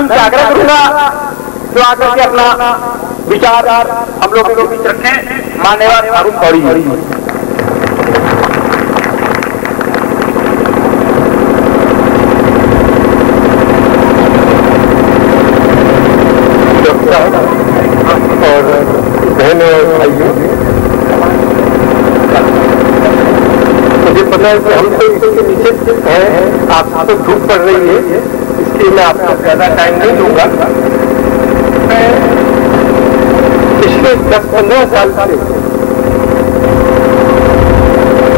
उनसे आग्रह करूंगा जो आकर के अपना विचार हम लोगों के बीच रखें। मान्यवर अरुण गौरी और बहनों और भाइयों, मुझे पता है कि हम तो इसके नीचे हैं, आप तो धूप पड़ रही है, इसलिए मैं आपको ज्यादा टाइम नहीं दूंगा। मैं पिछले 10-15 साल से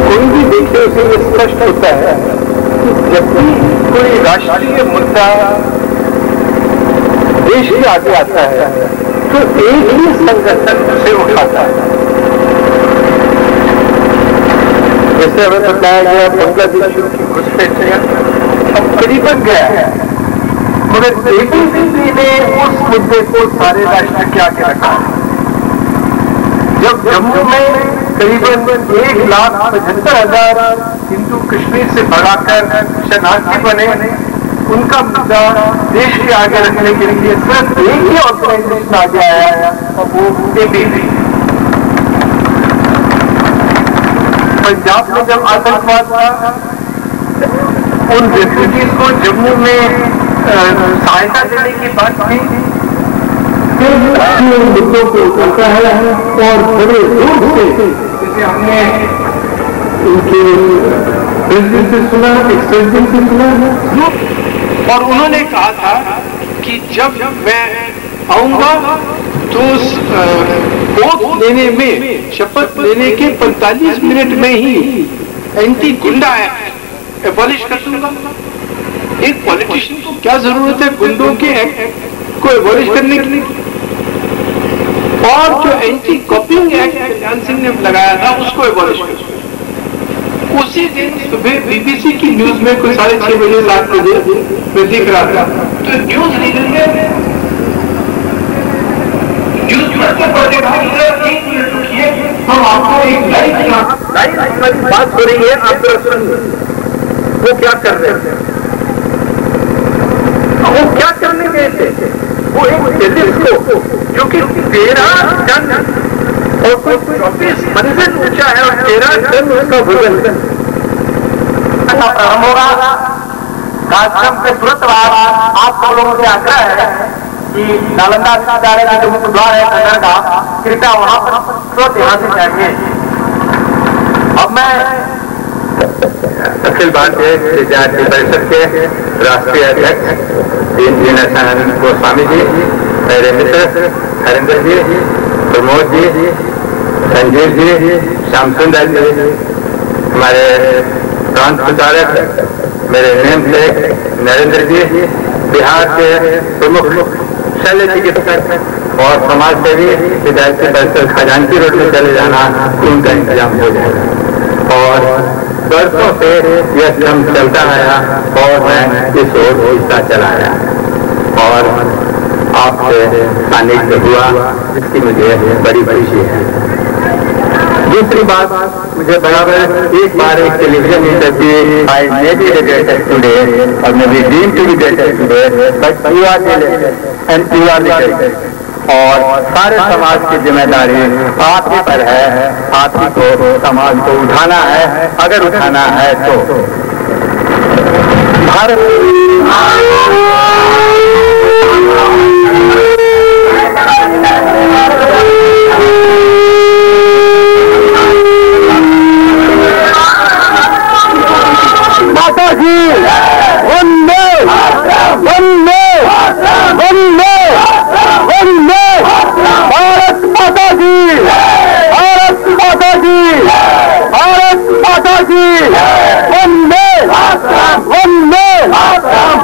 कोई भी देखे उसे ये स्पष्ट होता है कि जब भी कोई राष्ट्रीय मुद्दा देश के आगे आता है तो एक ही संगठन उसे उठाता है। जैसे हमें बताया गया बांग्लादेश की घुसपैठियां अब करीबन गया है, मगर एबीवीपी ने उस मुद्दे को सारे राष्ट्र के आगे रखा। जब जम्मू में करीबन 1,75,000 हिंदू कश्मीर से भगाकर शरणार्थी बने, उनका मुद्दा देश के आगे रखने के लिए सिर्फ एक ही ऑर्गेनाइजेशन आगे आया और वो एबीवीपी। पंजाब में जब आतंकवाद हुआ, उन रेफ्यूजीज को जम्मू में सहायता देने की बात थी, फिर मुद्दों को उठाता है और बड़े रूप से, जैसे हमने उनके प्रेसिडेंट से सुना, एक्सप्रेसिडेंट से सुना, और उन्होंने कहा था कि जब मैं आऊंगा तो वोट लेने में, शपथ लेने के 45 मिनट में ही एंटी गुंडा एक्ट एबॉलिश कर दूंगा। एक पॉलिटिशियन को क्या जरूरत है गुंडों के एक्ट को एबॉलिश करने के लिए? और जो एंटी कॉपिंग एक्ट कल्याण सिंह ने लगाया था उसको एबॉलिश कर दूंगा। उसी दिन सुबह बीबीसी की न्यूज में कुछ 6:30 बजे 7 बजे मैं देख रहा था, तो न्यूज रीडर में न्यूज पढ़ते पढ़ते हम आपको एक लाइव बात हो रही है, आप वो क्या कर रहे हैं, वो क्या करने गए थे? वो एक टेलीस्कोप को जो कि 13 टन और कोई 24 मंजिल ऊंचा है और 13 टन उसका वजन है। प्रारंभ होगा कार्यक्रम के तुरंत बाद आप सब लोगों से आग्रह है कि नालंदा विश्वविद्यालय का जो मुख्य द्वार है कन्नड़ का, कृपया वहां पर तुरंत यहाँ से जाइए। अब मैं अखिल भारतीय विद्यार्थी परिषद के राष्ट्रीय अध्यक्ष दीनानंद गोस्वामी जी, मेरे मित्र हरिंदर जी, प्रमोद जी, संजीव जी, श्याम सुंदर जी, हमारे प्रांत प्रचारक मेरे नेम से नरेंद्र जी, बिहार के प्रमुख शल्य चिकित्सक और समाज सेवी विद्यार्थी परिषद खजांची रोड में चले जाना, उनका इंतजाम हो जाएगा। और बरसों से यह श्रम चलता आया और मैं इस ओर हिस्सा चलाया और आपसे सानिध्य हुआ, इसकी मुझे बड़ी खुशी है। दूसरी बात, मुझे बराबर एक बार एक television interview I may be regretted today और may be deemed to be regretted today, but you are related and you are related, और सारे समाज की जिम्मेदारी आप ही पर है। आप ही को समाज को उठाना है, अगर उठाना है तो भारत माता जी वंदे वंदे वंदे वंदे, भारत माता की, भारत माता की, भारत माता की, वंदे वंदे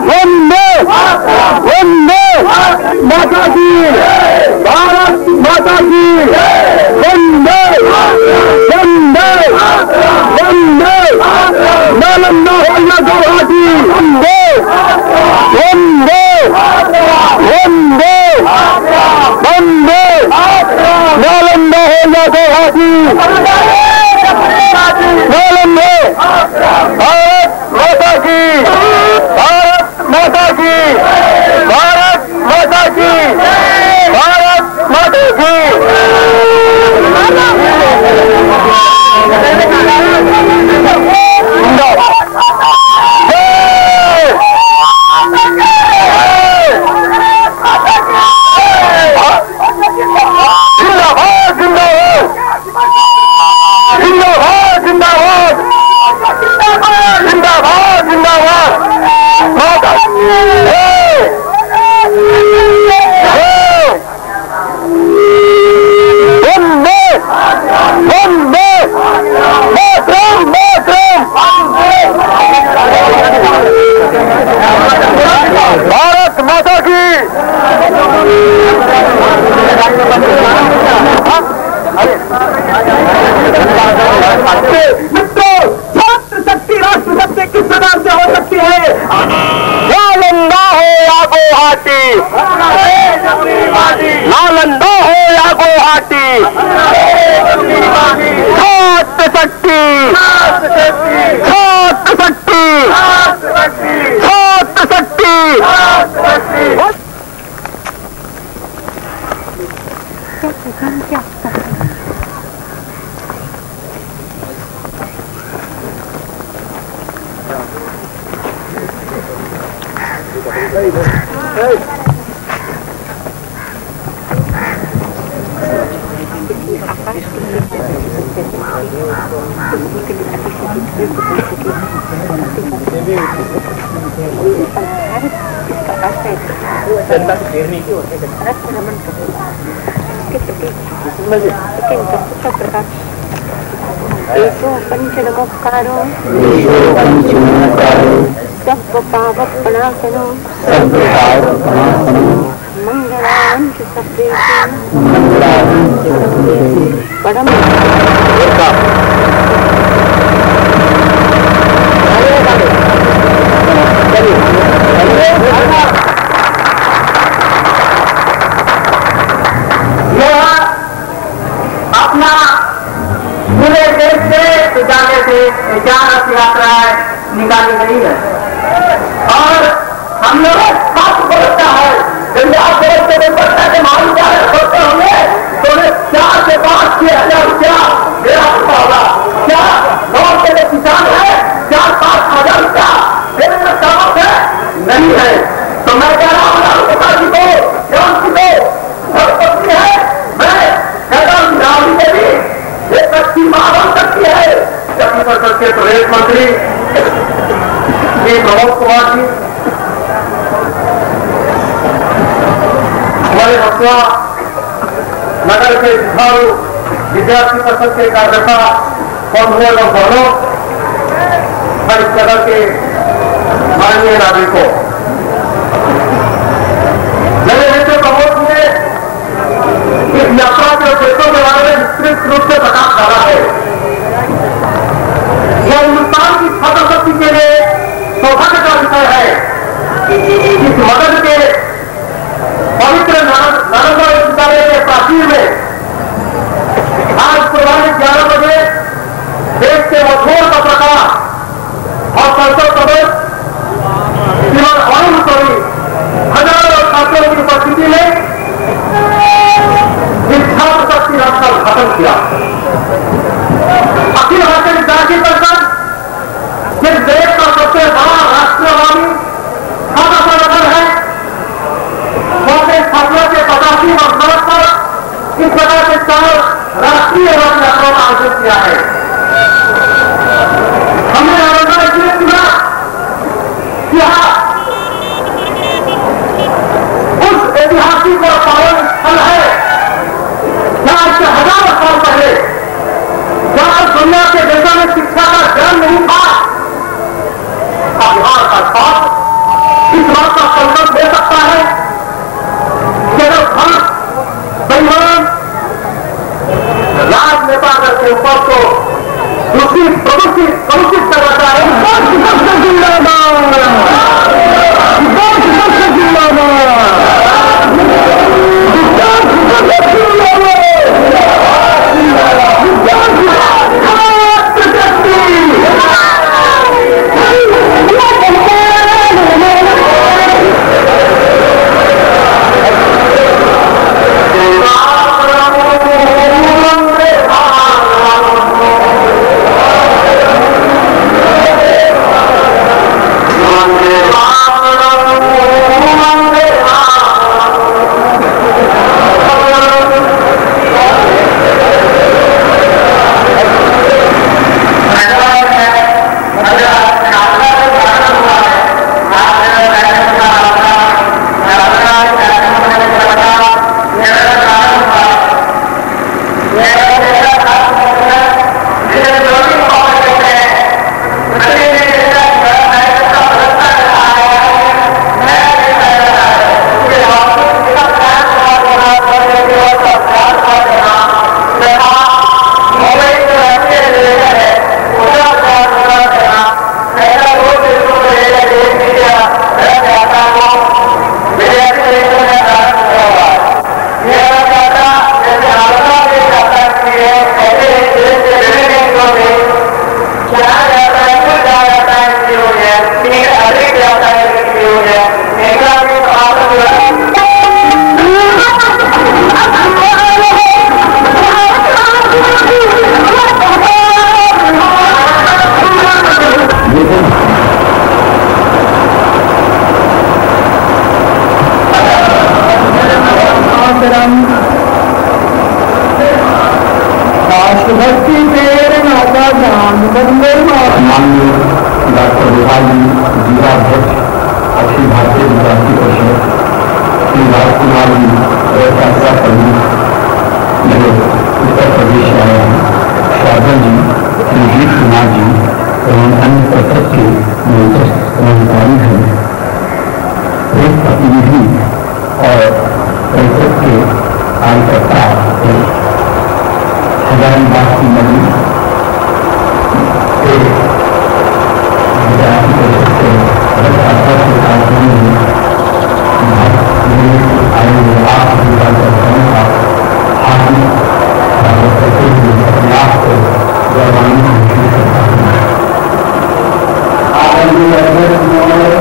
वंदे वंदे माता की, भारत माता की, वंदे वंदे वंदे, नालंदा हो या गुवाहाटी, वंदे वंदे वंदे वंदे, नालंदा हो या गुवाहाटी, नालंदे, भारत माता की, भारत माता की, भारत छात्र शक्ति, छात्र शक्ति, छात्र शक्ति। पंचनमस्कारो सब पावक प्रणासनो मंगलावंश सप्रेषु परम अपना पूरे देश से जाने से 4 रथ यात्राएं निकाली गई है और हम लोग खास बोलता है पंजाब बोर्ड से भी पड़ता है मालूम क्या होते होंगे तो उन्हें 4 से 5-6 हजार रुपया देना पड़ता होगा। क्या गाँव के जो किसान है 4-5 हजार रुपया देने का सामर्थ है नहीं है। तो मैं कह रहा हूँ लालू प्रसाद जी को जी को सरपंच है मैं कहता हूँ राहुल के भी एक अच्छी मां बन सकती है। छत्तीसगढ़ के प्रदेश मंत्री श्री प्रमोद कुमार जी, हमारे मथुरा नगर के जुझारू विद्यार्थी परिषद के कार्यकर्ता कौंसलर और बहनों, हर जगह के माननीय नागरिकों, मेरे मित्र प्रमोद जी ने इस यात्रा के उद्देश्यों के बारे में विस्तृत रूप से प्रकाश डाला है। यह हिंदुस्तान की छात्र शक्ति के लिए सौभाग्य का विषय है। इस मदद के पवित्र नालंदा विश्वविद्यालय के प्राचीर में आज सुबह 11 बजे देश के मशहूर पत्रकार और संसद सदस्य श्रीमान अरुण सोनी हजारों छात्रों की उपस्थिति में इस छात्र शक्ति रथ का उद्घाटन किया। अखिल भारतीय विद्यार्थी परिषद जिस देश का सबसे बड़ा राष्ट्रीयवादी छात्र संगठन है, वो अपने स्थापना के 85 वर्ष पर इस प्रकार के 4 राष्ट्रीय रथ यात्राओं का आयोजन किया है। हमने नालंदा इसलिए चुना कि उस ऐतिहासिक और पावन स्थल है जहां इससे हजारों साल पहले जहां दुनिया के देशों में शिक्षा का जन्म नहीं था, बिहार का छात्र इस बात का संकल्प दे सकता है कि अगर भारत बेईमान राजनेता के ऊपर को दूषित प्रदूषित करना चाहे भक्ति तेरे माता जान बंदे मान्य डॉक्टर विभाग जिलाध्यक्ष अखिल भारतीय विद्यार्थी परिषद श्री राजकुमार जी फैसला कर्मी मेरे उत्तर प्रदेश आए हैं, शारदा जी, संजीव कुमार जी एवं अन्य परिषद के अधिकारी हैं, एक प्रतिनिधि और परिषद के कार्यकर्ता हजारीबाग की नदी विद्यार्थी परिषद के आए हुए आप का हार्दिक स्वागत करते हुए अपने आप को गौरवान्वित महसूस करता हूँ। आदरणीय अध्यक्ष महोदय,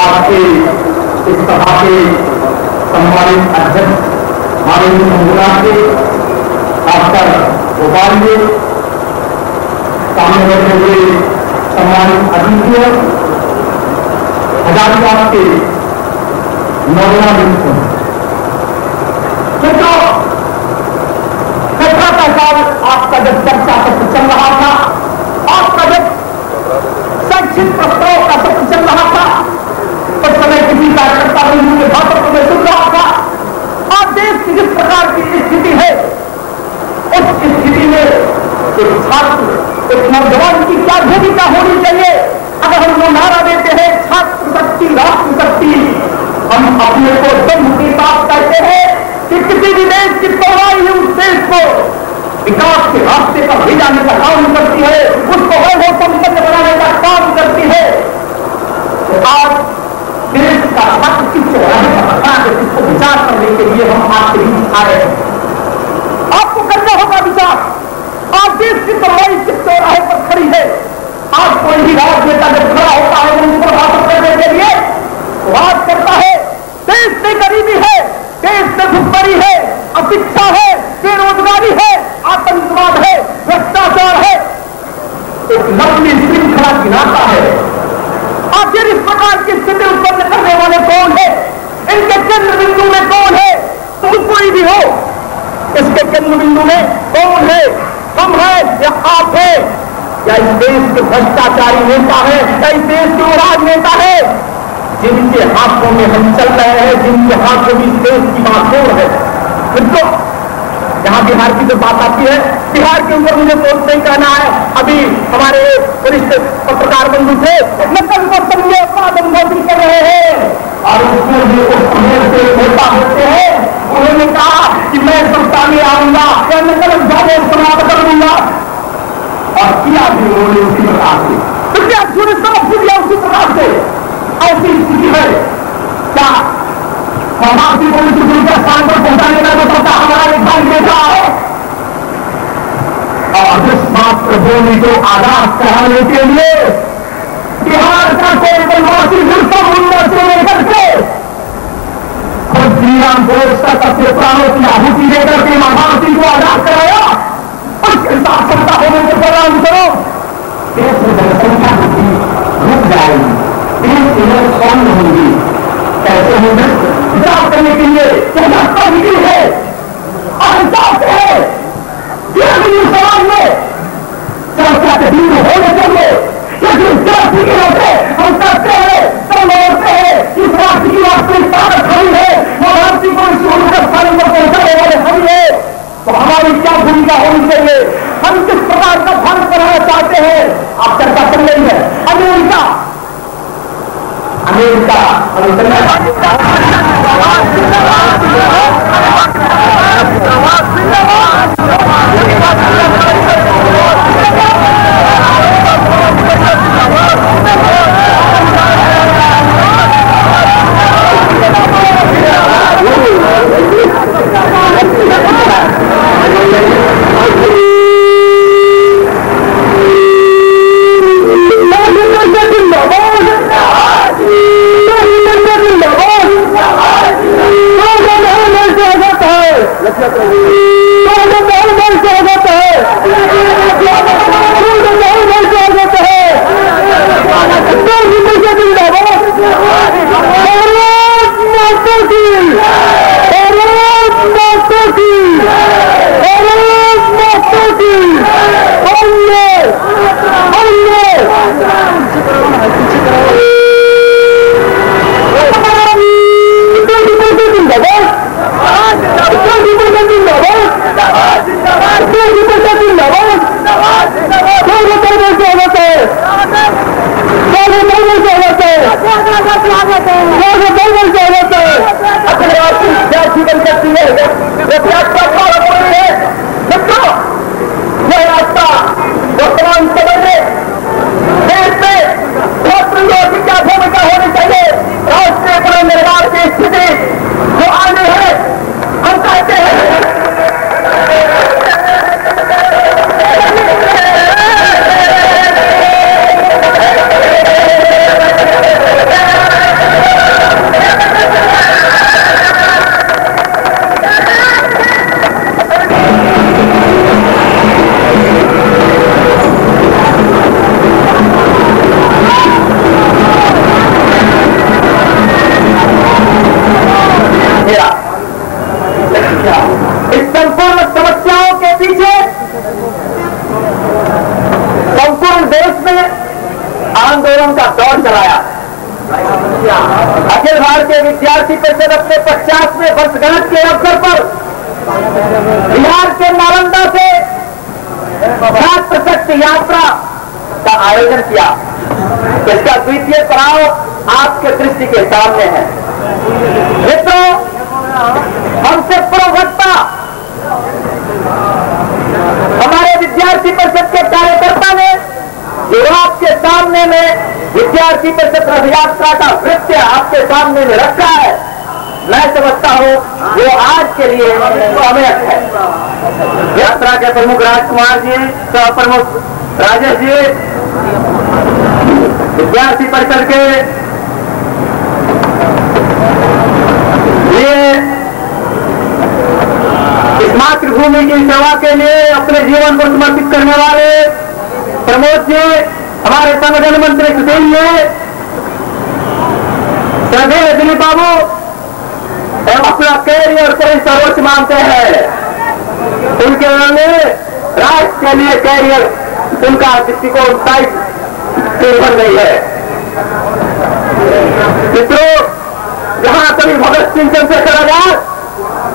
आपके इस सभा के सम्मानित अध्यक्ष माननीय मंजुनाथ जी, डॉक्टर गोपाल जी, सामने बैठे हुए सम्मानित अतिथियों, हजारीबाग के नौजवान मित्रों, कथा का साल आपका जब चर्चा सत्र चल रहा था, आपका जब शैक्षिक प्रस्ताव का सत्र चल रहा था, उस समय किसी कार्यकर्ता बंधु के भाषण को मैं सुन रहा था। आज देश की जिस प्रकार की स्थिति है, उस स्थिति में एक छात्र, एक नौजवान की क्या भूमिका होनी चाहिए? अगर हम लोग नारा देते हैं छात्र शक्ति राष्ट्र शक्ति, हम अपने को दम के साथ कहते हैं कि किसी भी देश की तोड़ाई उस देश को विकास के रास्ते पर ले जाने का काम करती है, उसको वैभव संपन्न बनाने का काम करती है। तो आज देश का छात्र किस इसको विचार करने के लिए हम आपके बीच आ रहे हैं। आपको करना होगा विचार। आज देश की तबाही किस चौराहे पर खड़ी है। आज कोई भी राजनेता जब खड़ा होता है उन पर भाषण करने के लिए बात करता है, देश में गरीबी है, देश में भुखमरी है, अशिक्षा है, बेरोजगारी है, आतंकवाद है, भ्रष्टाचार है, एक लंबी श्रृंखला गिनाता है। आखिर इस प्रकार की स्थिति उत्पन्न करने वाले कौन है? इनके केंद्र बिंदु में कौन है? तो कोई भी हो, इसके केंद्र बिंदु में कौन है? हम है या आप है, या इस देश के भ्रष्टाचारी नेता है, या इस देश के राजनेता है, जिनके हाथों में हम चल रहे हैं, जिनके हाथों में इस देश की बागडोर है। मित्रों, जहां बिहार की जो बात आती है, बिहार के ऊपर मुझे बहुत नहीं कहना है। अभी हमारे वरिष्ठ पत्रकार बंधु थे, नकल को समझे अपराध अनुभूति कर रहे हैं, और उसमें जो नेता होते हैं उन्होंने कहा कि मैं सत्ता में आऊंगा, मैं नकल समाप्त कर दूंगा, और किया भी उन्होंने उसी प्रकार से। तो क्या पूरे सब किया उसी प्रकार से? ऐसी स्थिति है क्या समाप्ति को के स्थान पर पहुंचाने का जो सत्ता हमारा एक भाग देता है, और जिस मात्र भूमि को आजाद कराने के लिए बिहार का कोई बनवासी बिरसा मुंडा से लेकर के और श्रीराम घोष तक अपने प्राणों की आहुति देकर के महाभारती को आजाद कराया, उसके साथ सत्ता होने के परिणाम करो देश में जनसंख्या रुक जाएगी, देश की कौन होंगी, कैसे होंगे? विचार करने के लिए रास्ता निकली है और हिसाब से है समाज में चर्चा के दिन होने चाहिए, लेकिन जाति के होते हम करते हैं, सब लौटते हैं। इस राष्ट्र की वास्तविक ताकत हम है, महाभारती को इस स्थान पर पहुंचाने वाले हम है, तो हमारी क्या भूमिका होनी चाहिए? हम किस प्रकार का भारत बनाना चाहते हैं? आप चर्चा कर रही है। अमेरिका स्वागत है। की, भारत माता की, भारत माता की। वंदे वंदे वर्तमान समय में देश में छात्रों की क्या भूमिका होनी चाहिए, राष्ट्रीय पुनर्निर्माण की स्थिति जो आगे है, हम कहते हैं इस संपूर्ण समस्याओं के पीछे संपूर्ण देश में आंदोलन का दौर चलाया। अखिल भारतीय विद्यार्थी परिषद अपने 50वें वर्षगांठ के अवसर पर बिहार के नालंदा से छात्र शक्ति यात्रा का आयोजन किया। इसका द्वितीय पड़ाव आपके दृष्टि के सामने है। मित्रों, हमसे पूर्ववक्ता हमारे विद्यार्थी परिषद के कार्यकर्ता ने जो आपके सामने में विद्यार्थी परिषद रथ यात्रा का नृत्य आपके सामने में रखा है, मैं समझता हूं वो आज के लिए अमेय है। यात्रा के प्रमुख राजकुमार जी, सह प्रमुख राजेश जी, विद्यार्थी परिषद के लिए इस मातृभूमि की सेवा के लिए अपने जीवन को समर्पित करने वाले प्रमोद जी, हमारे संगठन मंत्री सुशील जी, श्रद्धेय दिलीप बाबू एवं अपना कैरियर को सर्वोच्च मानते हैं। उनके लिए राष्ट्र के लिए कैरियर उनका दृष्टिकोण साइड बन गई है। मित्रों, जहां कभी भगत सिंह चंद्रशेखर आजाद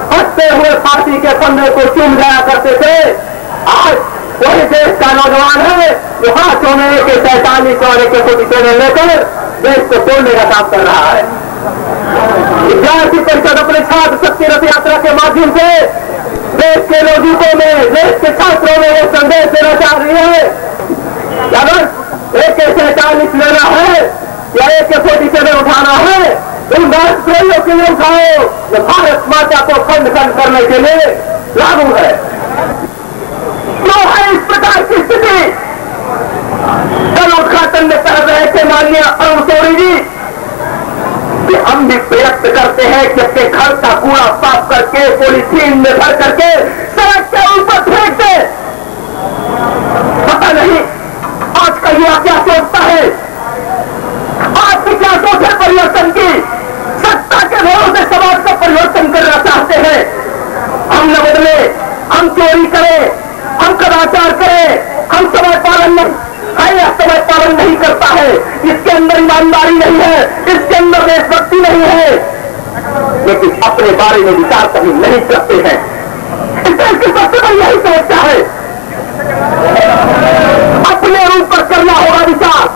हंसते हुए फांसी के फंदे को चूम जाया करते थे, आज वही देश का नौजवान है जो हाथों में के 47 और AK-47 लेकर देश को तोड़ने का काम कर रहा है। विद्यार्थी परिषद अपने छात्र शक्ति रथ यात्रा के माध्यम से देश के लोगों में, देश के छात्रों में एक संदेश देना चाह रही है। अगर AK-47 लेना है या AK-47 उठाना है, उन राष्ट्रद्रोहियों के लिए उठाओ जो भारत माता को खंड खंड करने के लिए लागू है। क्यों है इस प्रकार की स्थिति? कल उद्घाटन में कह रहे थे माननीय अरुण शौरी जी कि हम भी प्रयत्न करते हैं कि अपने घर का कूड़ा साफ करके पॉलीथीन में भर करके सड़क के ऊपर फेंक दे। पता नहीं आज का युवा क्या सोचता है, आज की क्या सोच है परिवर्तन की। सत्ता के भरोसे से समाज का परिवर्तन करना चाहते हैं। हम न बदले, हम चोरी करें, हम कदाचार करें, हम समय पालन नहीं, समय पालन नहीं करता है, इसके अंदर ईमानदारी नहीं है, इसके अंदर देशभक्ति नहीं है, लेकिन अपने बारे में विचार कभी नहीं करते हैं। इस देश की सबसे बड़ी यही समस्या है। अपने ऊपर करना होगा विचार।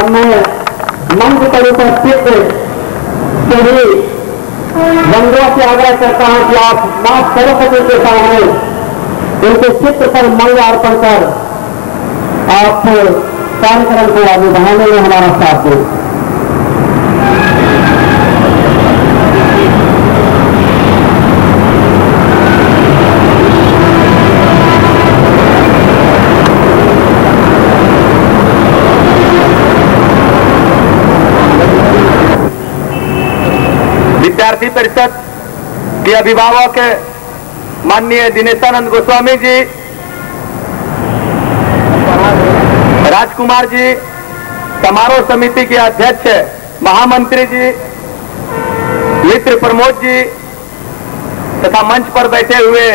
और मैं मंच पर उपस्थित सभी बंधुओं से आग्रह करता हूं कि आप मां सरस्वती के सामने उनके चित्र पर माल्यार्पण कर आप कार्यक्रम को आगे बढ़ाने में हमारा साथ दें। विद्यार्थी परिषद के अभिभावक माननीय दिनेशानंद गोस्वामी जी, राजकुमार जी, समारोह समिति के अध्यक्ष महामंत्री जी, मित्र प्रमोद जी तथा मंच पर बैठे हुए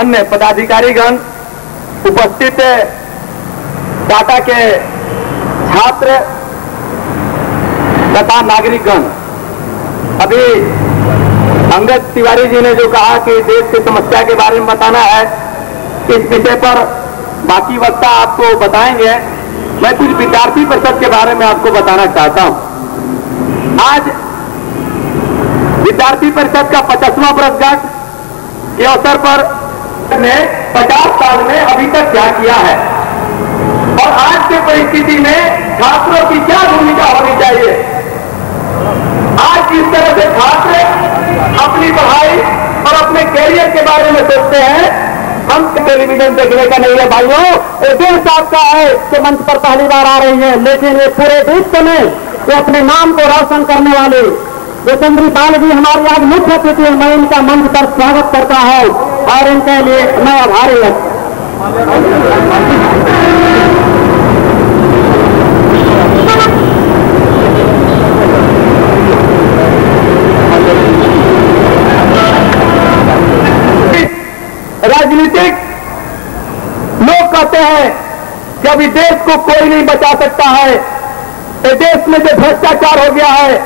अन्य पदाधिकारीगण, उपस्थित टाटा के छात्र तथा नागरिकगण। अभी अंगद तिवारी जी ने जो कहा कि देश की समस्या के बारे में बताना है, इस विषय पर बाकी वक्ता आपको बताएंगे। मैं कुछ विद्यार्थी परिषद के बारे में आपको बताना चाहता हूं। आज विद्यार्थी परिषद का 50वां वर्षगांठ के अवसर पर ने 50 साल में अभी तक क्या किया है और आज की परिस्थिति में छात्रों की क्या भूमिका होनी चाहिए। आज जिस तरह से छात्र अपनी पढ़ाई और अपने कैरियर के बारे में सोचते हैं, हम टेलीविजन देखने का नहीं है भाइयों। ये 1.5 साल का है कि मंच पर पहली बार आ रही है, लेकिन ये पूरे विश्व में ये अपने नाम को रोशन करने वाले जोचंद्री पाल जी हमारी आज मुख्य अतिथि है। मैं इनका मंच पर स्वागत करता हूं और इनके लिए मैं आभारी हूं। राजनीतिक लोग कहते हैं कि अभी देश को कोई नहीं बचा सकता है, इस देश में जो भ्रष्टाचार हो गया है,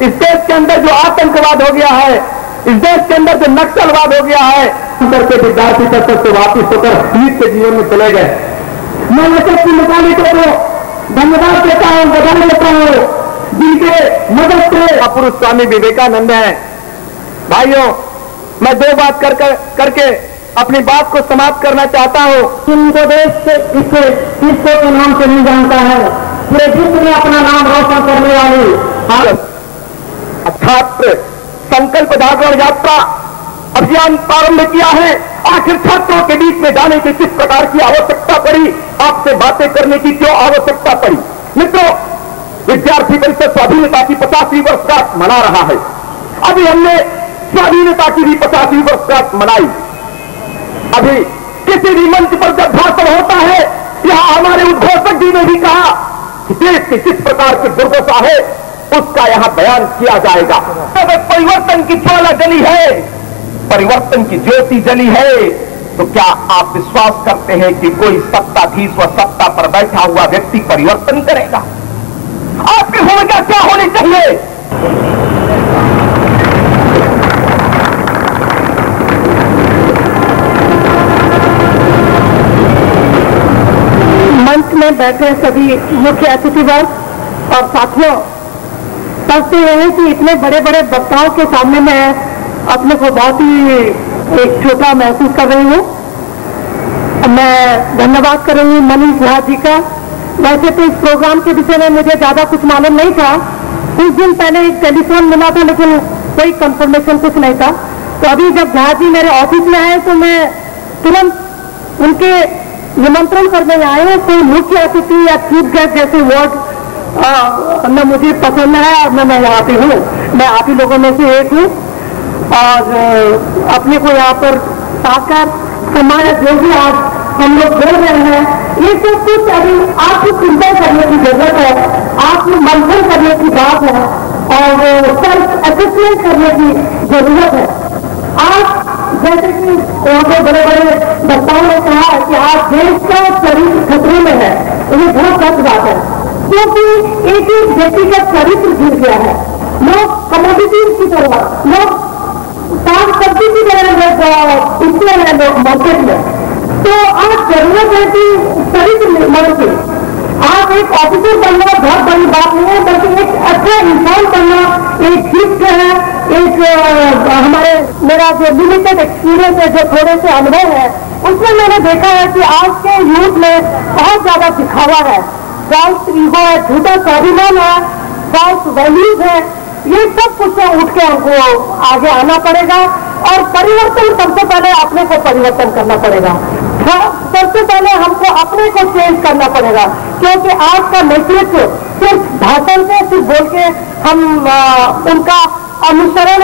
इस देश के अंदर जो आतंकवाद हो गया है, इस देश के अंदर जो नक्सलवाद हो गया है, करके विद्यार्थी परिषद से वापिस होकर नित्य जीवन में चले गए। मैं यशस्वी मैकेनिकों को धन्यवाद देता हूं, बधाई देता हूं, जिनके मदद से पुरुष स्वामी विवेकानंद है। भाइयों, मैं 2 बात करके अपनी बात को समाप्त करना चाहता हूं। इनको देश से इसको के नाम से नहीं जानता है, पूरे विश्व में अपना नाम रोशन करने वाली छात्र संकल्प जागरण यात्रा अभियान प्रारंभ किया है। आखिर छात्रों के बीच में जाने की किस प्रकार की आवश्यकता पड़ी, आपसे बातें करने की क्यों आवश्यकता पड़ी। मित्रों, विद्यार्थी परिषद स्वाधीनता की 50वीं वर्षगांठ मना रहा है। अभी हमने स्वाधीनता की भी 50वीं वर्षगांठ मनाई। अभी किसी भी मंच पर जब भाषण होता है, यहां हमारे उद्घोषक जी ने भी कहा कि देश की किस प्रकार की दुर्दशा है उसका यहां बयान किया जाएगा। अगर परिवर्तन की ज्वाला जली है, परिवर्तन की ज्योति जली है, तो क्या आप विश्वास करते हैं कि कोई सत्ताधीश व सत्ता पर बैठा हुआ व्यक्ति परिवर्तन करेगा? आपकी भूमिका क्या होनी चाहिए? मंच में बैठे सभी मुख्य अतिथिवर्ग और साथियों, सोचते हैं कि इतने बड़े बड़े वक्ताओं के सामने मैं अपने को बहुत ही एक छोटा महसूस कर रही हूँ। मैं धन्यवाद कर रही हूँ मनीष झा जी का। वैसे तो इस प्रोग्राम के विषय में मुझे ज्यादा कुछ मालूम नहीं था। कुछ दिन पहले एक टेलीफोन मिला था, लेकिन कोई कंफर्मेशन कुछ नहीं था। तो अभी जब झा जी मेरे ऑफिस में आए तो मैं तुरंत उनके निमंत्रण करने आए हैं। कोई मुख्य अतिथि या चीफ गेस्ट जैसे वर्ड न मुझे पसंद है और न मैं यहाँ पे हूँ। मैं आप ही लोगों में से एक हूँ और अपने को यहाँ पर साकार समाज जो भी आज हम लोग बोल रहे हैं, ये सब कुछ अभी आपको चिंता करने की जरूरत है, आपको मंथन करने की बात है और सेल्फ असेसमेंट करने की जरूरत है। आप जैसे कि वहाँ पे बड़े बड़े वक्ताओं ने कहा कि आज देश का चरित्र खतरे में है, ये बहुत सच बात है, क्योंकि एक एक व्यक्ति का चरित्र गिर गया है। लोग कमोडिटीज की तरह, लोग साग सब्जी की तरह पिछले हैं लोग मार्केट में। तो आज जरूरत है कि चरित्र निर्माण की, आप एक ऑफिसर बनना बहुत बड़ी बात नहीं है, बल्कि एक अच्छा इंसान बनना एक गिफ्ट है। एक हमारे मेरा जो लिमिटेड एक्सपीरियंस है, जो थोड़े से अनुभव है, उसमें मैंने देखा है कि आज के यूथ में बहुत ज्यादा दिखावा है, फॉल्स ईगो है, झूठा स्वाभिमान है, फॉल्स वैल्यूज है। ये सब कुछ से उठ के हमको आगे आना पड़ेगा और परिवर्तन सबसे पहले अपने को परिवर्तन करना पड़ेगा। सबसे पहले हमको अपने को चेंज करना पड़ेगा, क्योंकि आज का नेतृत्व सिर्फ भाषण से, सिर्फ बोल के हम उनका अनुसरण,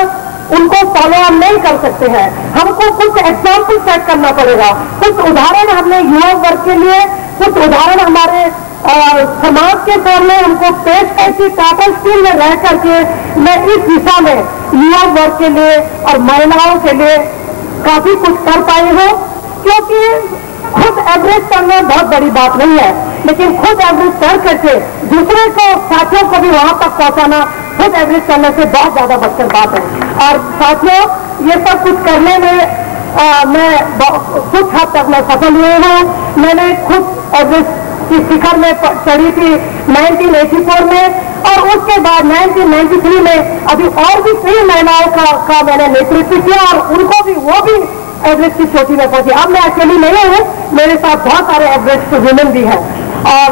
उनको फॉलो हम नहीं कर सकते हैं। हमको कुछ एग्जाम्पल सेट करना पड़ेगा, कुछ उदाहरण हमने युवा वर्ग के लिए, कुछ उदाहरण हमारे समाज के सामने हमको पेश करके टाटा स्टील में रह करके मैं इस दिशा में युवा वर्ग के लिए और महिलाओं के लिए काफी कुछ कर पाई हूँ। क्योंकि खुद एवरेज करना बहुत बड़ी बात नहीं है, लेकिन खुद एवरेज कर करके दूसरे को, साथियों को भी वहां तक पहुंचाना खुद एवरेज करने से बहुत ज्यादा बढ़कर बात है। और साथियों, ये सब कुछ करने में मैं कुछ हद तक मैं सफल हुई हूँ। मैंने खुद एवरेज की शिखर में चढ़ी थी 1984 में, और उसके बाद 1993 में अभी और भी कई महिलाओं का मैंने नेतृत्व किया और उनको भी, वो भी एवरेज की चोटी में पहुंची। अब मैं अकेली नहीं हूँ, मेरे साथ बहुत सारे एवरेज वुमेन भी हैं, और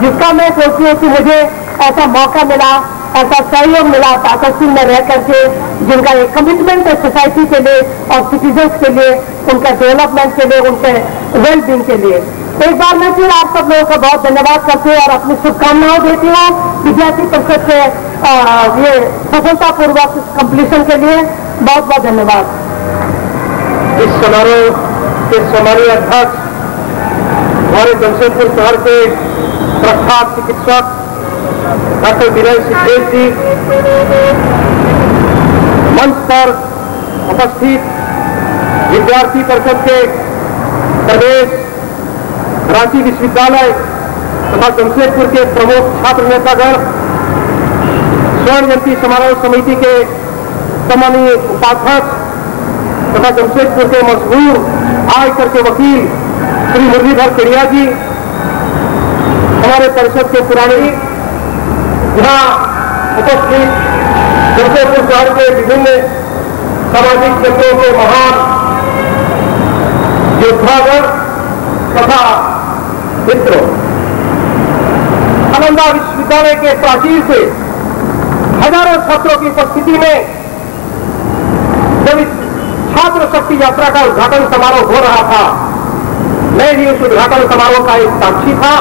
जिसका मैं सोचती हूँ कि मुझे ऐसा मौका मिला, ऐसा सहयोग मिला टाटा स्टील में रह करके, जिनका एक कमिटमेंट है सोसाइटी के लिए और सिटीजन्स के लिए, उनका डेवलपमेंट के लिए, उनके वेलबींग के लिए। एक बार मैं फिर आप सब लोगों का बहुत धन्यवाद करती हूँ और अपनी शुभकामनाएं देती हूँ विद्यार्थी परिषद से ये सफलतापूर्वक कंप्लीशन के लिए। बहुत बहुत धन्यवाद। इस समारोह के समारोह अध्यक्ष हमारे जमशेदपुर शहर के प्रख्यात चिकित्सक डॉक्टर विनय सिद्धेश जी, मंच पर उपस्थित विद्यार्थी परिषद के प्रदेश, रांची विश्वविद्यालय तथा जमशेदपुर के प्रमुख छात्र नेतागण, स्वर्ण जयंती समारोह समिति के सम्मानीय उपाध्यक्ष तथा जमशेदपुर के मशहूर आयकर के वकील श्री मुरलीधर केड़िया जी, हमारे परिषद के पुराने यहाँ उपस्थित जमशेदपुर शहर के विभिन्न सामाजिक क्षेत्रों के महान योद्धागण तथा मित्रों, नालंदा विश्वविद्यालय के प्राचीर से हजारों छात्रों की उपस्थिति में जब इस छात्र शक्ति यात्रा का उद्घाटन समारोह हो रहा था, मैं भी उस उद्घाटन समारोह का एक साक्षी था।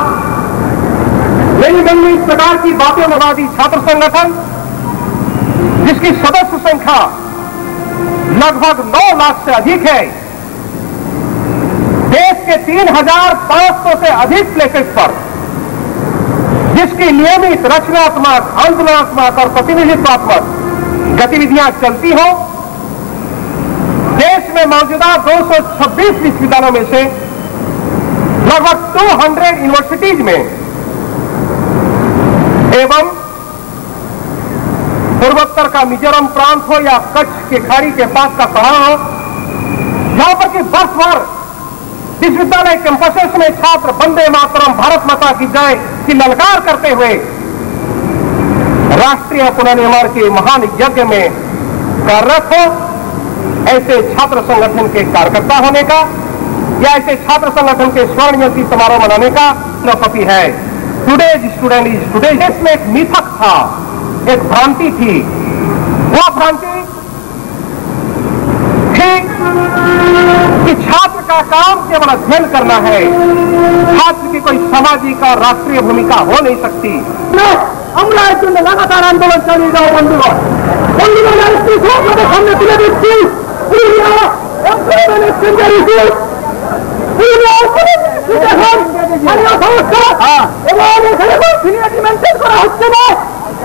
मेरी मन में इस प्रकार की बातें बना दी। छात्र संगठन जिसकी सदस्य संख्या लगभग 9 लाख से अधिक है, देश के 3,500 से अधिक प्लेसेस पर जिसकी नियमित रचनात्मक, आंदोलनात्मक और प्रतिनिधित्वात्मक गतिविधियां चलती हो, देश में मौजूदा 226 विश्वविद्यालयों में से लगभग 200 यूनिवर्सिटीज में एवं पूर्वोत्तर का मिजोरम प्रांत हो या कच्छ के खाड़ी के पास का पहाड़ हो, जहां पर कि वर्ष भर विश्वविद्यालय कैंपसेस में छात्र वंदे मातरम, भारत माता की जय की ललकार करते हुए राष्ट्रीय पुनर्निर्माण के महान यज्ञ में कार्यरत हो, ऐसे छात्र संगठन के कार्यकर्ता होने का या ऐसे छात्र संगठन के स्वर्ण जयंती समारोह मनाने का फिलॉसफी है। Today's student is today. इसमें एक मिथक था, एक भ्रांति थी। वह भ्रांति थी कि छात्र का काम केवल अध्ययन करना है, छात्र की कोई सामाजिक और राष्ट्रीय भूमिका हो नहीं सकती। আমরা এর জন্য লাগাতার আন্দোলন চালিয়ে যাও বন্ধুগণ। বন্ধুগণ, আরেকটি আপনাদের সামনে তুলে দিচ্ছি এবং এখানে কোনো সিনিয়রিটি মেনটেন করা হচ্ছে না।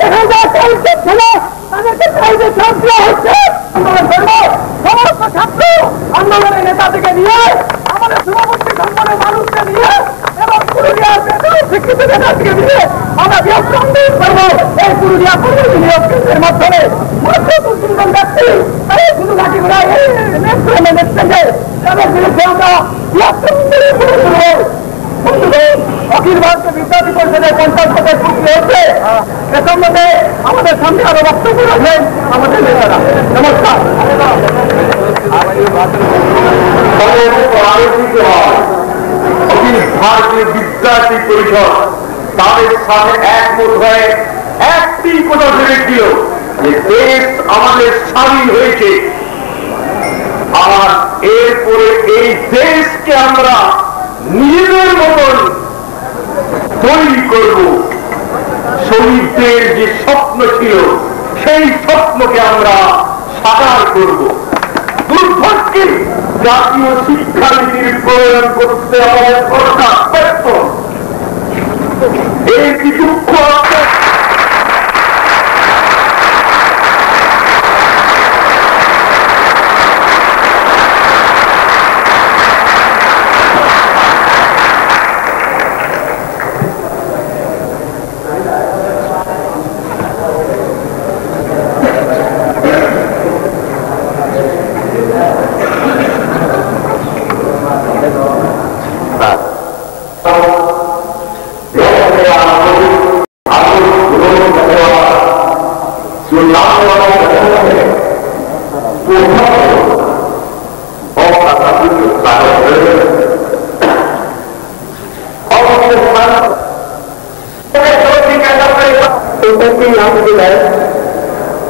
এখানে যা ট্যালেন্টেড ছেলে তাদেরকে প্রাইভেট চান্স দেওয়া হচ্ছে। আন্দোলন করবো সমস্ত ছাত্র আন্দোলনের নেতা থেকে নিয়ে আমাদের সীমাবর্তী সংগঠনের মানুষকে নিয়ে এবং পুরুলিয়ার বেতন শিক্ষিত নেতা থেকে নিয়ে আমরা বৃহত্তর আন্দোলন করবো। এই পুরুলিয়া কর্মী বিনিয়োগ কেন্দ্রের মাধ্যমে মাত্র 2 জন ব্যক্তি তাই শুধু ঘাটি ঘোড়ায় নেতৃত্বে তাদের বিরুদ্ধে আমরা বৃহত্তর আন্দোলন করবো। অখিল ভারতীয় বিদ্যার্থী পরিষদের 50 ফুটলে হচ্ছে এ সম্বন্ধে আমাদের সামনে আরো বক্তব্য রাখলেন আমাদের নেতারা। নমস্কার। অখিল ভারতীয় বিদ্যার্থী পরিষদ তাদের সাথে একমত হয়ে একটি কথা ভেবে দিল যে দেশ আমাদের স্বাধীন হয়েছে, আর এরপরে এই দেশকে আমরা নিজেদের মতন তৈরি করব। শহীদদের যে স্বপ্ন ছিল সেই স্বপ্নকে আমরা সাকার করব। দুর্ভাগ্যে জাতীয় শিক্ষানীতির প্রয়োগ করতে আমাদের সরকার ব্যর্থ। এই কি দুঃখ আছে?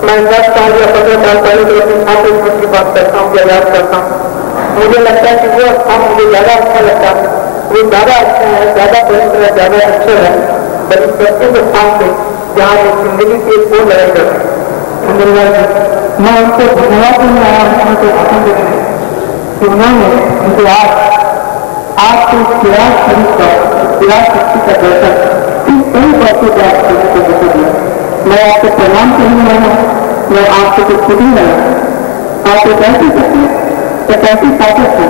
मैं 10 साल या 15 साल पहले तो अपने छात्र की बात करता हूँ, याद करता हूँ। मुझे लगता है कि वो स्थान मुझे ज्यादा अच्छा लगता है, वो ज्यादा अच्छा है, ज्यादा पवित्र है, ज्यादा अच्छा है। बल्कि प्रत्येक स्थान से जहाँ एक जिंदगी की एक वो लड़ाई कर मैं उनको धन्यवाद देने आया हूँ, उनको पसंद देने कि उन्होंने मुझे आपके प्रयास शरीर का प्रयास शक्ति का दर्शन इस कई बातों प्रयास करने को जैसे दिया। मैं आपको प्रणाम करने वाला हूँ, मैं आपको कुछ खुद ही नहीं, आप एक ऐसी शक्ति एक ऐसी ताकत है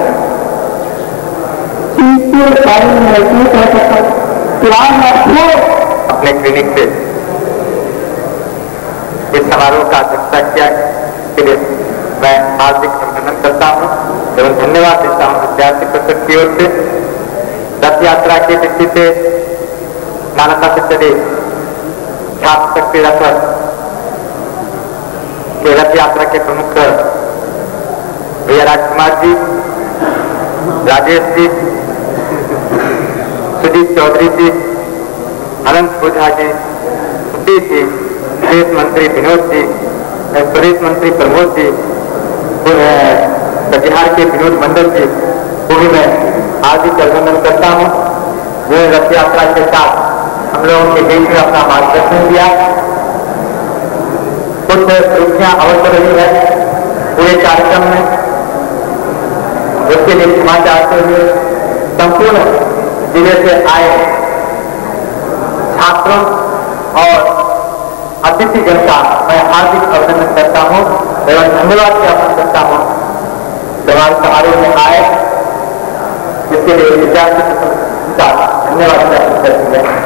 इसके बारे में मैं इसलिए कह सकता हूँ कि आज आपको अपने क्लिनिक से इस समारोह का अध्यक्षता किया के लिए मैं हार्दिक अभिनंदन करता हूँ एवं धन्यवाद देता हूँ विद्यार्थी परिषद की ओर से। रथ यात्रा की दृष्टि से नालंदा से चले छात्र शक्ति रथ के रथ यात्रा के प्रमुख भैया राजकुमार जी, राजेश जी, सुजीत चौधरी जी, अनंत ओझा जी, सुधीर जी, विदेश मंत्री विनोद जी, प्रदेश मंत्री प्रमोद जी, बिहार के विनोद मंडल जी को भी मैं हार्दिक अभिनंदन करता हूँ। वो रथ यात्रा के साथ हम लोगों के बीच में अपना मार्गदर्शन दिया। कुछ रुचियां अवश्य रही है पूरे कार्यक्रम में, उसके लिए क्षमा चाहते हुए संपूर्ण जिले से आए छात्रों और अतिथि जनता मैं हार्दिक अभिनंदन करता हूँ एवं धन्यवाद ज्ञापन करता हूँ जवान समारोह में आए, इसके लिए विद्यार्थी का धन्यवाद ज्ञापन करते हैं।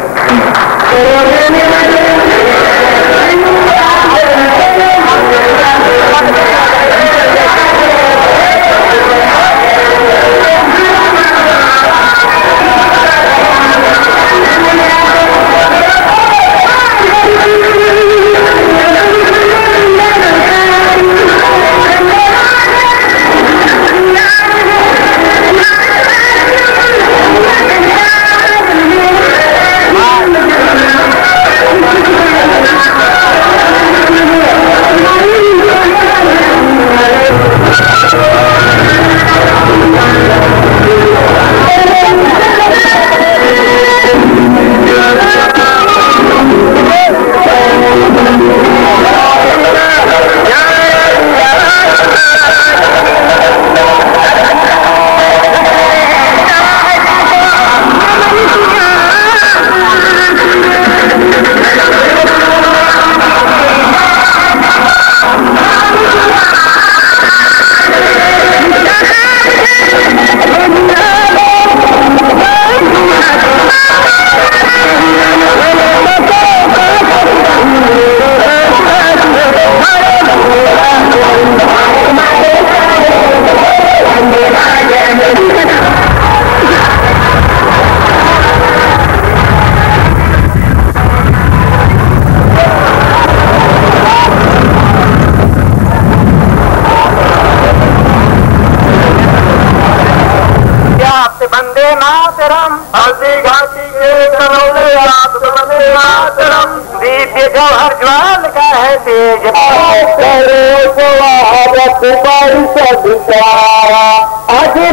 वंदे मातरम, हल्दी घाटी के कनौले आप वंदे मातरम, दिव्य जौहर ज्वाल का है तेज आज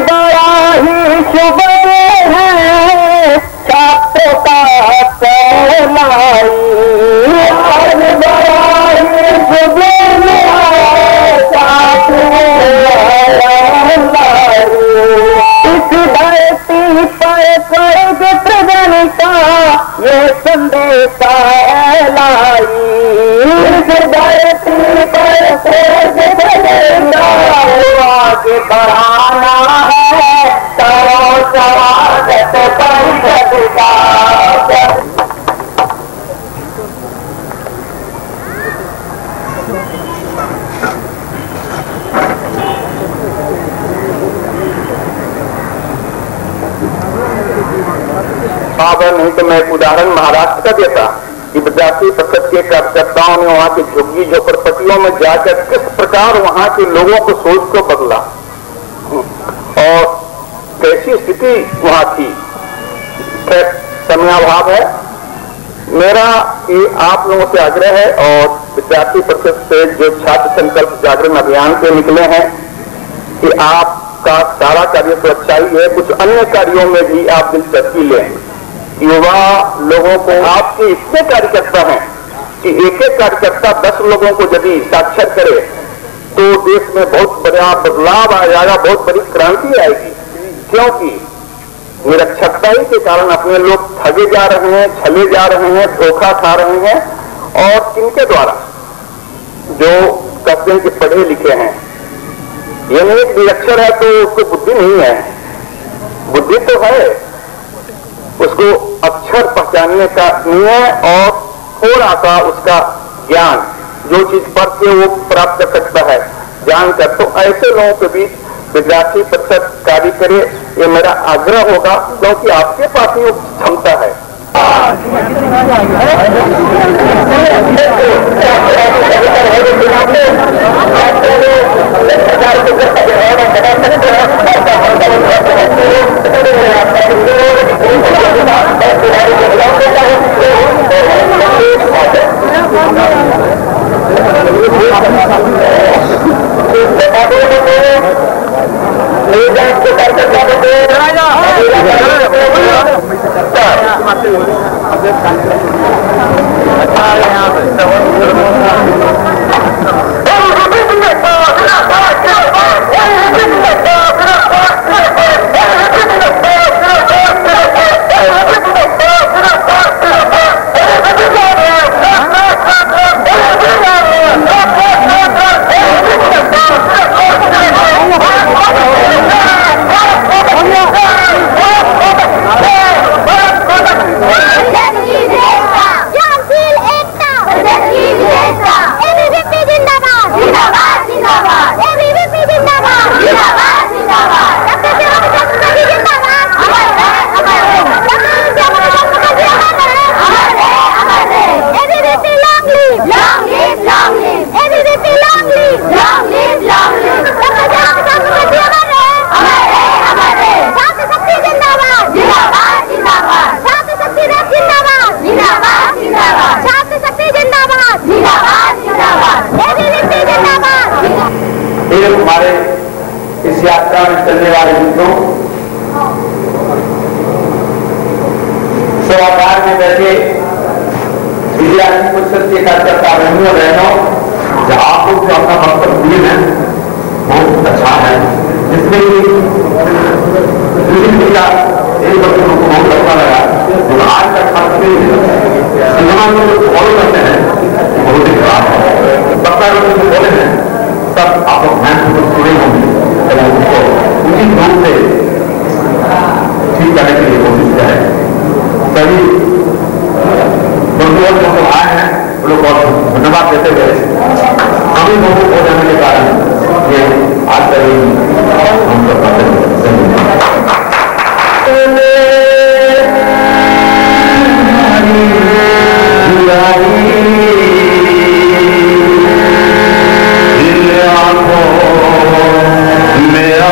बड़ा ही शुभ है छात्रों का सहलाई, आज बड़ा ही शुभ इस धरती पर स्वर्ग प्रजन का ये संदेश लाई, इस धरती पर स्वर्ग प्रजन का आगे बढ़ाना है करो स्वागत परिषद का। नहीं तो मैं एक उदाहरण महाराष्ट्र का देता कि विद्यार्थी परिषद के कार्यकर्ताओं ने वहां की झुग्गी झोपड़पट्टियों में जाकर किस प्रकार वहां के लोगों को सोच को बदला और कैसी स्थिति वहां थी। समयाभाव है, मेरा ये आप लोगों से आग्रह है और विद्यार्थी परिषद से जो छात्र संकल्प जागरण अभियान के निकले हैं कि आपका सारा कार्य तो अच्छा ही है, कुछ अन्य कार्यों में भी आप दिलचस्पी लें। युवा लोगों को आपके इतने कार्यकर्ता हैं कि एक एक कार्यकर्ता 10 लोगों को यदि साक्षर करे तो देश में बहुत बड़ा बदलाव आ जाएगा, बहुत बड़ी क्रांति आएगी। क्योंकि निरक्षरता ही के कारण अपने लोग ठगे जा रहे हैं, छले जा रहे हैं, धोखा खा रहे हैं और किनके द्वारा जो कहते हैं कि पढ़े लिखे हैं। ये नहीं निरक्षर है तो उसको बुद्धि नहीं है, बुद्धि तो है, उसको अक्षर पहचानने का नहीं है और थोड़ा सा उसका ज्ञान जो चीज पढ़ के वो प्राप्त कर सकता है जानकर, तो ऐसे लोगों के बीच विद्यार्थी परिषद कार्य करे, ये मेरा आग्रह होगा क्योंकि आपके पास ही क्षमता है। हमारे इस यात्रा में चलने वाले मित्रों, सभागार में बैठे विद्यार्थी परिषद के कार्यकर्ता बहनों बहनों, आप लोग जो अपना वक्तव्य दिए हैं बहुत अच्छा है, जिसमें एक वक्त को बहुत अच्छा लगा। जो आज का छात्र सिनेमा में जो फॉलो करते हैं बहुत ही खराब है, बच्चा लोग जो बोले हैं सब आप लोग ध्यान से सुने होंगे, उसको उचित रूप से ठीक करने के लिए कोशिश करें। सभी बंधुओं जो आए हैं वो लोग बहुत धन्यवाद देते हुए सभी लोगों को जाने के कारण ये आज का हम सब बातें मेरा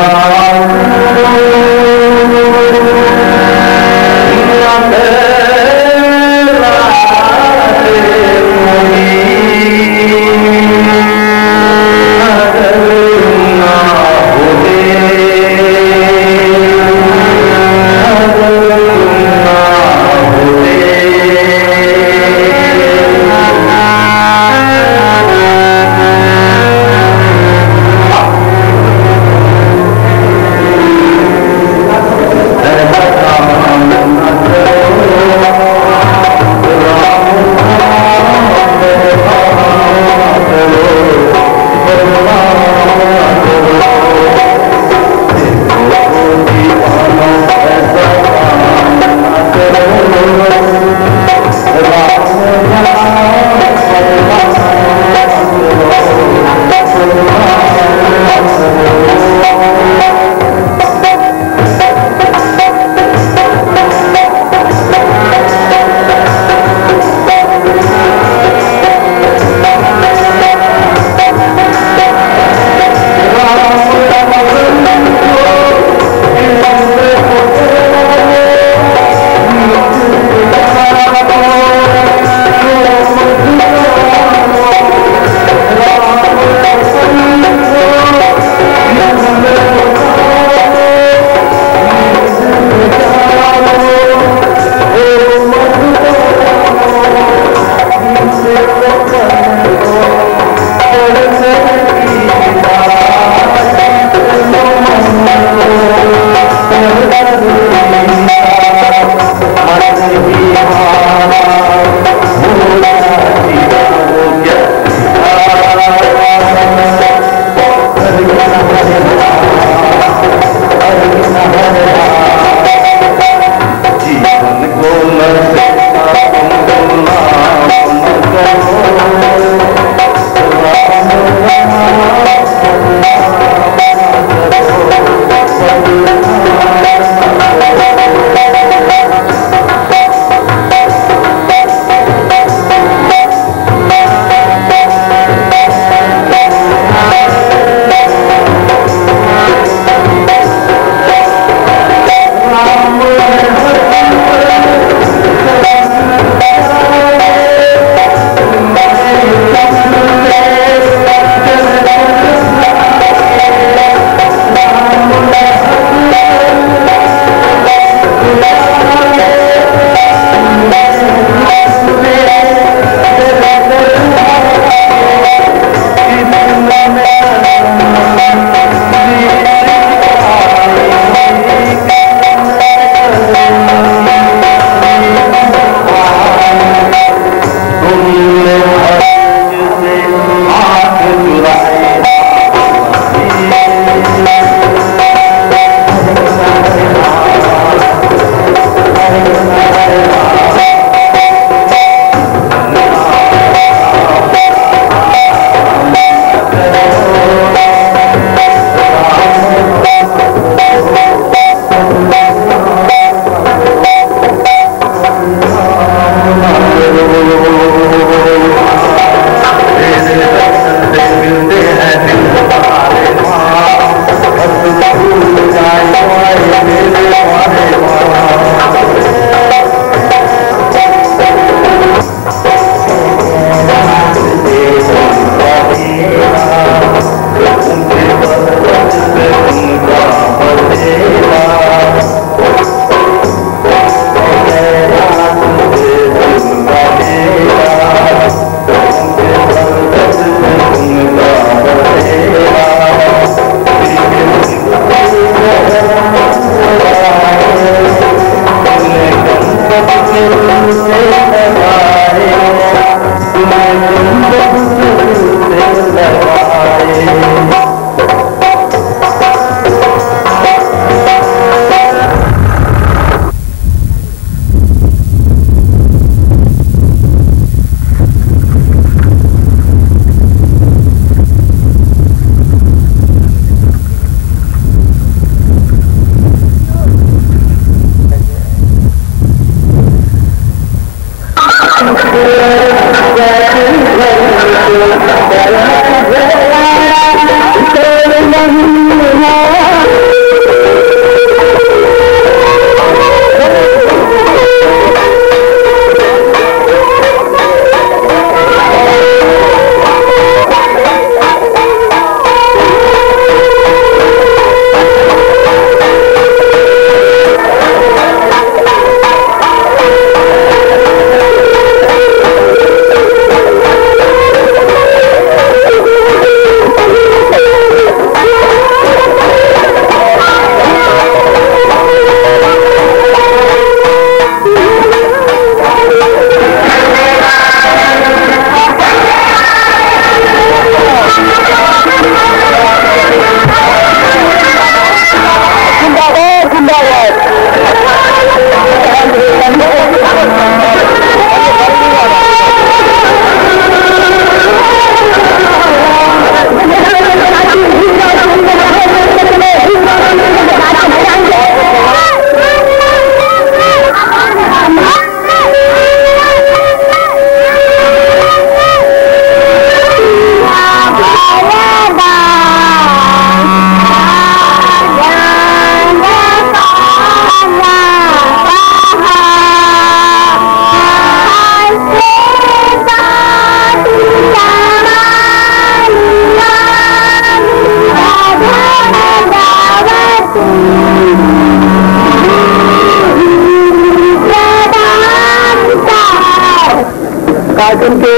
कार्यक्रम के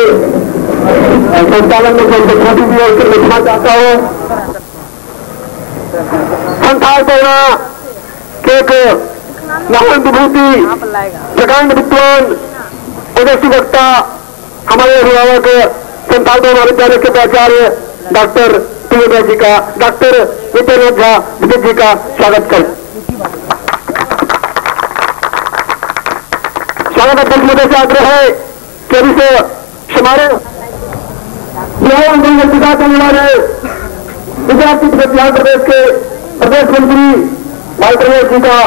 संचालन में छोटी भी और लिखना चाहता हूँ। संसार प्रेरणा के नारायण विभूति प्रकांड विद्वान ओजस्वी वक्ता हमारे अभिभावक संसार प्रेरणा विद्यालय के प्राचार्य डॉक्टर प्रियव्रत जी का, डॉक्टर विद्यानाथ झा विद्युत जी का स्वागत करें। स्वागत अध्यक्ष महोदय से आग्रह है कि अभी से समारोह पूजा करने वाले गुजरात बिहार प्रदेश के प्रदेश मंत्री भाई प्रवेश जी का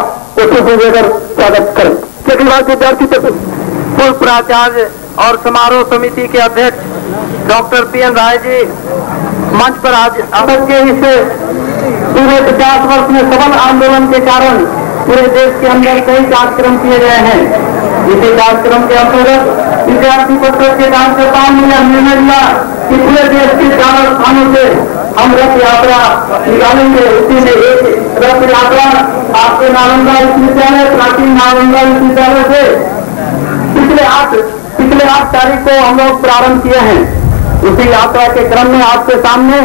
उपस्थित देकर स्वागत करें। लेकिन आज विद्यार्थी पूर्व प्राचार्य और समारोह समिति के अध्यक्ष डॉक्टर पीएन राय जी मंच पर आज अवसर के इस पूरे 50 वर्ष में सबल आंदोलन के कारण पूरे देश के अंदर कई कार्यक्रम किए गए हैं। इसी कार्यक्रम के अंतर्गत विद्यार्थी परिषद के कार्यकर्ताओं ने निर्णय लिया कि पूरे देश के 4 स्थानों से हम रथ यात्रा निकालेंगे। उसी में एक रथ यात्रा आपके नालंदा विश्वविद्यालय, प्राचीन नालंदा विश्वविद्यालय से पिछले 8 तारीख को हम लोग प्रारंभ किए हैं। उसी यात्रा के क्रम में आपके सामने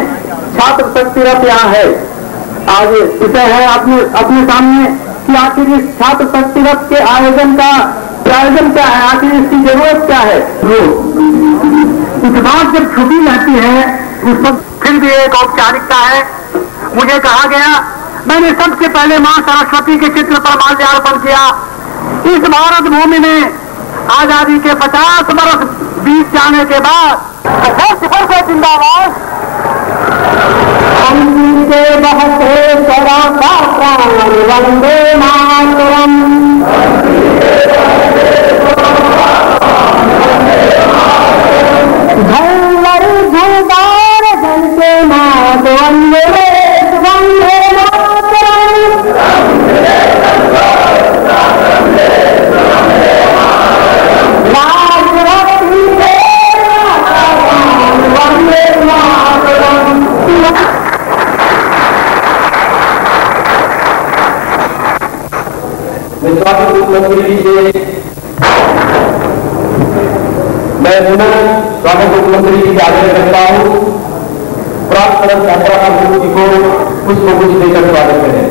छात्र शक्ति रथ यहाँ है। आज विषय है अपने सामने कि आखिर इस छात्र शक्ति रथ के आयोजन का प्रयोजन क्या है, आखिर इसकी जरूरत क्या है। इस बात जब छुट्टी रहती है उस पर फिर भी एक औपचारिकता है। मुझे कहा गया, मैंने सबसे पहले मां सरस्वती के चित्र पर माल्यार्पण किया। इस भारत भूमि में आजादी के 50 वर्ष बीत जाने के बाद से जिंदाबाद के बहते वंदे मातरम झंवर झंकार जन के मात वंदे वंदे मातरम मुख्यमंत्री जी से मैं पुनः स्वागत मुख्यमंत्री जी से आग्रह करता हूँ प्राप्त तरफ यात्रा मुख्यमंत्री को पुष्प देकर स्वागत करें।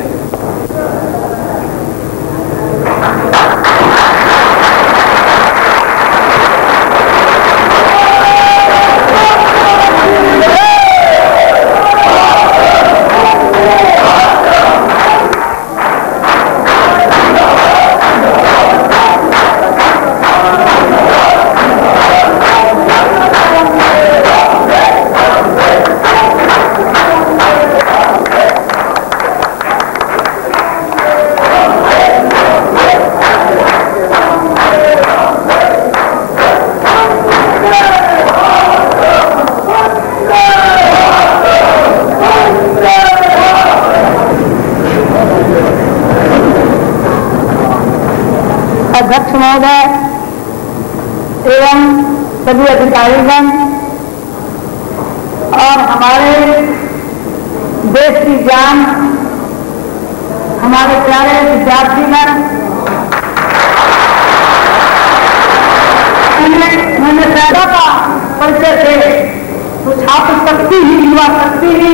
अध्यक्ष महोदय एवं सभी अधिकारीगण और हमारे देश की जान, हमारे प्यारे विद्यार्थीगण, मैंने पैदा का परिचय थे तो छात्र शक्ति ही, युवा शक्ति ही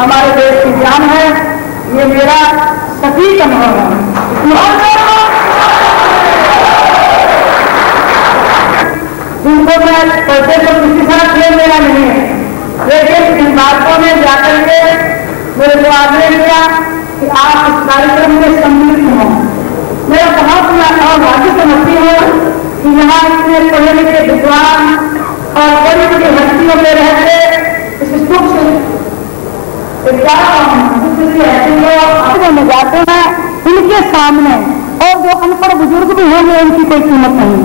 हमारे देश की जान है। ये मेरा सटीक अनुभव है। जिनको मैं पैसे को किसी तरह ले मेरा नहीं है, लेकिन इन बातों में जाकर के मेरे को आग्रह किया कि आप इस कार्यक्रम में सम्मिलित हों। मेरा बहुत और भाग्य समझती हूँ कि यहाँ इतने पढ़े लिखे विद्वान और बड़ी बड़ी हस्तियों में रहते इस सूक्ष्म में जाते हैं, उनके सामने और जो अनपढ़ बुजुर्ग भी होंगे उनकी कोई कीमत नहीं।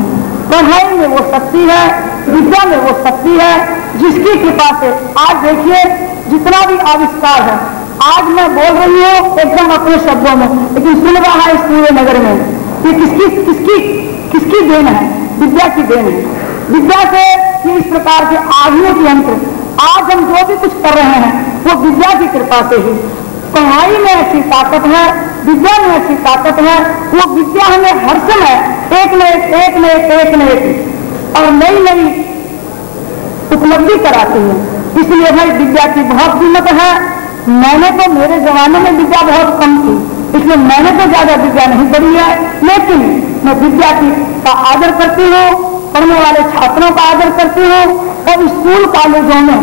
पढ़ाई में वो शक्ति है, विद्या में वो शक्ति है जिसकी कृपा से आज देखिए जितना भी आविष्कार है। आज मैं बोल रही हूँ एकदम अपने शब्दों में, लेकिन सुन रहा है इस पूरे नगर में ये किसकी देन है? विद्या की देन है। विद्या से ये इस प्रकार के आधुनिक यंत्र आज हम जो भी कुछ कर रहे हैं वो विद्या की कृपा से ही। पढ़ाई में ऐसी ताकत है, विद्या में ऐसी ताकत है, वो विद्या हमें हर समय एक न एक और नई नई उपलब्धि कराती है। इसलिए भाई विद्या की बहुत कीमत है। मैंने तो मेरे जमाने में विद्या बहुत कम थी, इसलिए मैंने तो ज्यादा विद्या नहीं पढ़ी है, लेकिन मैं विद्या का आदर करती हूँ, पढ़ने वाले छात्रों का आदर करती हूँ और स्कूल कॉलेजों में